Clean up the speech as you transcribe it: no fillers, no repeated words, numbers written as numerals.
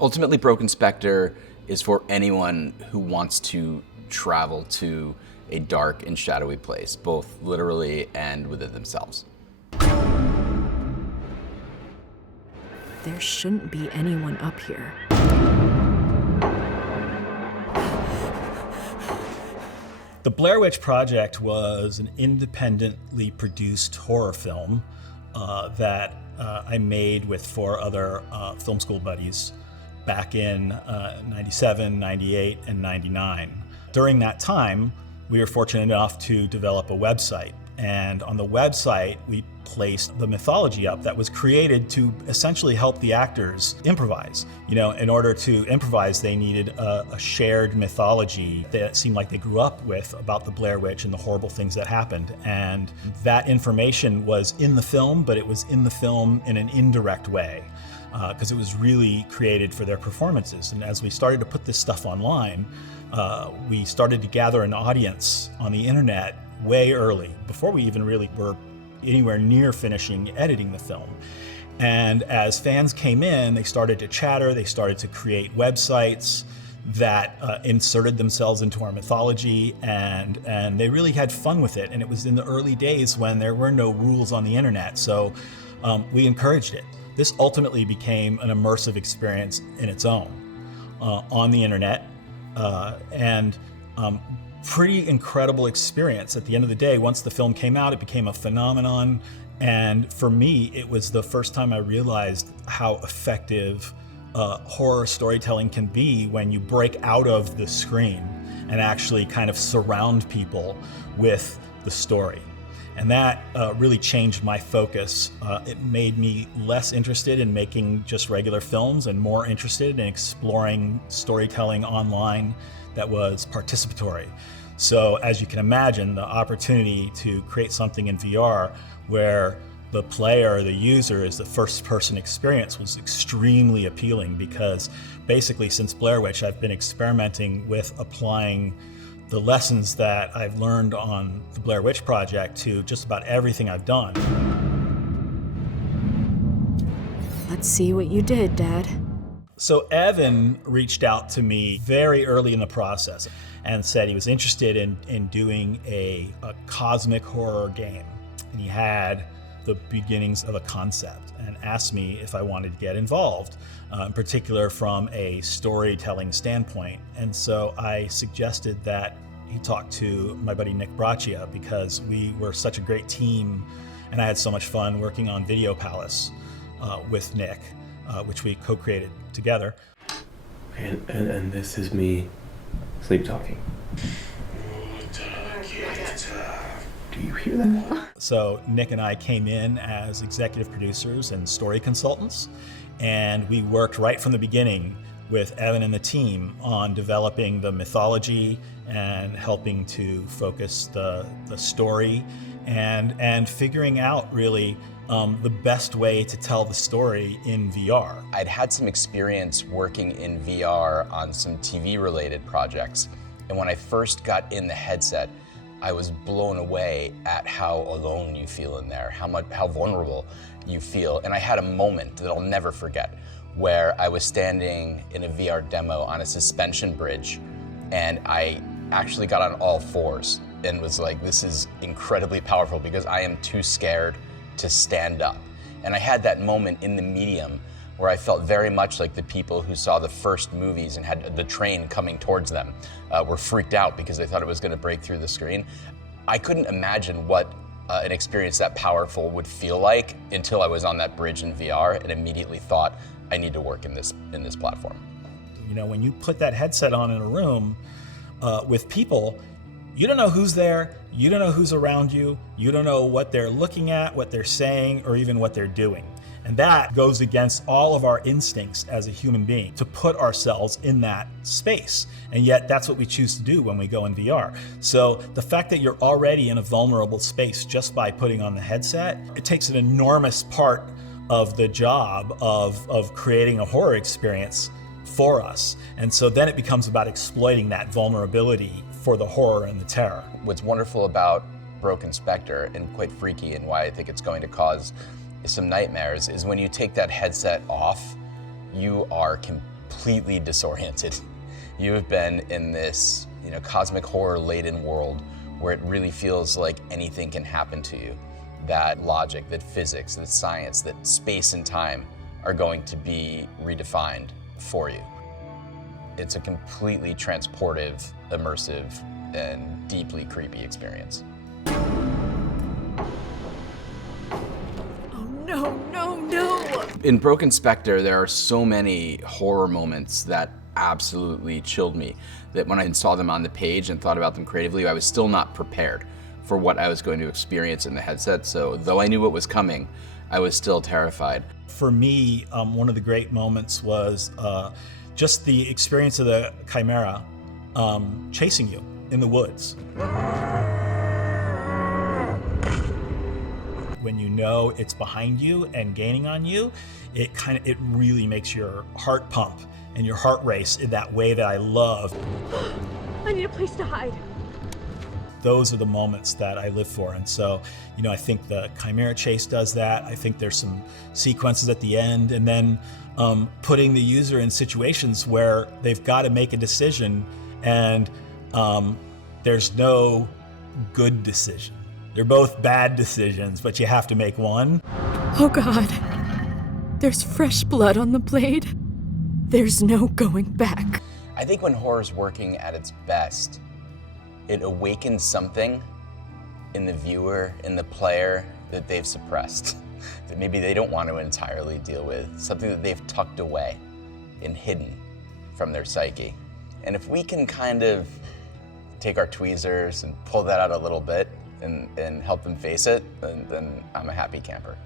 Ultimately, Broken Spectre is for anyone who wants to travel to a dark and shadowy place, both literally and within themselves. There shouldn't be anyone up here. The Blair Witch Project was an independently produced horror film that I made with 4 other film school buddies back in 97, 98, and 99. During that time, we were fortunate enough to develop a website. And on the website, we placed the mythology up that was created to essentially help the actors improvise. You know, in order to improvise, they needed a shared mythology that seemed like they grew up with about the Blair Witch and the horrible things that happened. And that information was in the film, but it was in the film in an indirect way, because it was really created for their performances. And as we started to put this stuff online, we started to gather an audience on the internet way early, before we even really were anywhere near finishing editing the film. And as fans came in, they started to chatter, they started to create websites that inserted themselves into our mythology, and they really had fun with it. And it was in the early days when there were no rules on the internet, so we encouraged it. This ultimately became an immersive experience in its own on the internet, and pretty incredible experience. At the end of the day, once the film came out, it became a phenomenon. And for me, it was the first time I realized how effective horror storytelling can be when you break out of the screen and actually kind of surround people with the story. And that really changed my focus. It made me less interested in making just regular films and more interested in exploring storytelling online that was participatory. So as you can imagine, the opportunity to create something in VR where the player, the user, is the first person experience was extremely appealing, because basically since Blair Witch, I've been experimenting with applying the lessons that I've learned on the Blair Witch Project to just about everything I've done. Let's see what you did, Dad. So Evan reached out to me very early in the process and said he was interested in doing a cosmic horror game. And he had the beginnings of a concept and asked me if I wanted to get involved, in particular from a storytelling standpoint. And so I suggested that he talk to my buddy Nick Braccia, because we were such a great team and I had so much fun working on Video Palace with Nick, which we co-created together. And this is me sleep talking. Do you hear that? So Nick and I came in as executive producers and story consultants, and we worked right from the beginning with Evan and the team on developing the mythology and helping to focus the story and figuring out really the best way to tell the story in VR. I'd had some experience working in VR on some TV-related projects, and when I first got in the headset, I was blown away at how alone you feel in there, how vulnerable you feel. And I had a moment that I'll never forget, where I was standing in a VR demo on a suspension bridge, and I actually got on all fours and was like, this is incredibly powerful, because I am too scared to stand up. And I had that moment in the medium where I felt very much like the people who saw the first movies and had the train coming towards them were freaked out because they thought it was going to break through the screen. I couldn't imagine what an experience that powerful would feel like until I was on that bridge in VR and immediately thought, I need to work in this platform. You know, when you put that headset on in a room with people, you don't know who's there, you don't know who's around you, you don't know what they're looking at, what they're saying, or even what they're doing. And that goes against all of our instincts as a human being, to put ourselves in that space. And yet that's what we choose to do when we go in VR. So the fact that you're already in a vulnerable space just by putting on the headset, it takes an enormous part of the job of creating a horror experience for us. And so then it becomes about exploiting that vulnerability for the horror and the terror. What's wonderful about Broken Spectre, and quite freaky, and why I think it's going to cause some nightmares, is when you take that headset off, you are completely completely disoriented. You have been in this, cosmic horror-laden world where it really feels like anything can happen to you. That logic, that physics, that science, that space and time are going to be redefined for you. It's a completely transportive, immersive, and deeply creepy experience. No, no, no! In Broken Spectre, there are so many horror moments that absolutely chilled me, that when I saw them on the page and thought about them creatively, I was still not prepared for what I was going to experience in the headset. So though I knew what was coming, I was still terrified. For me, one of the great moments was just the experience of the chimera chasing you in the woods. When you know it's behind you and gaining on you, it really makes your heart pump and your heart race in that way that I love. I need a place to hide. Those are the moments that I live for. And so, I think the chimera chase does that. I think there's some sequences at the end, and then putting the user in situations where they've got to make a decision, and there's no good decision. They're both bad decisions, but you have to make one. Oh God. There's fresh blood on the blade. There's no going back. I think when horror's working at its best, it awakens something in the viewer, in the player, that they've suppressed, that maybe they don't want to entirely deal with, something that they've tucked away and hidden from their psyche. And if we can kind of take our tweezers and pull that out a little bit and help them face it, then I'm a happy camper.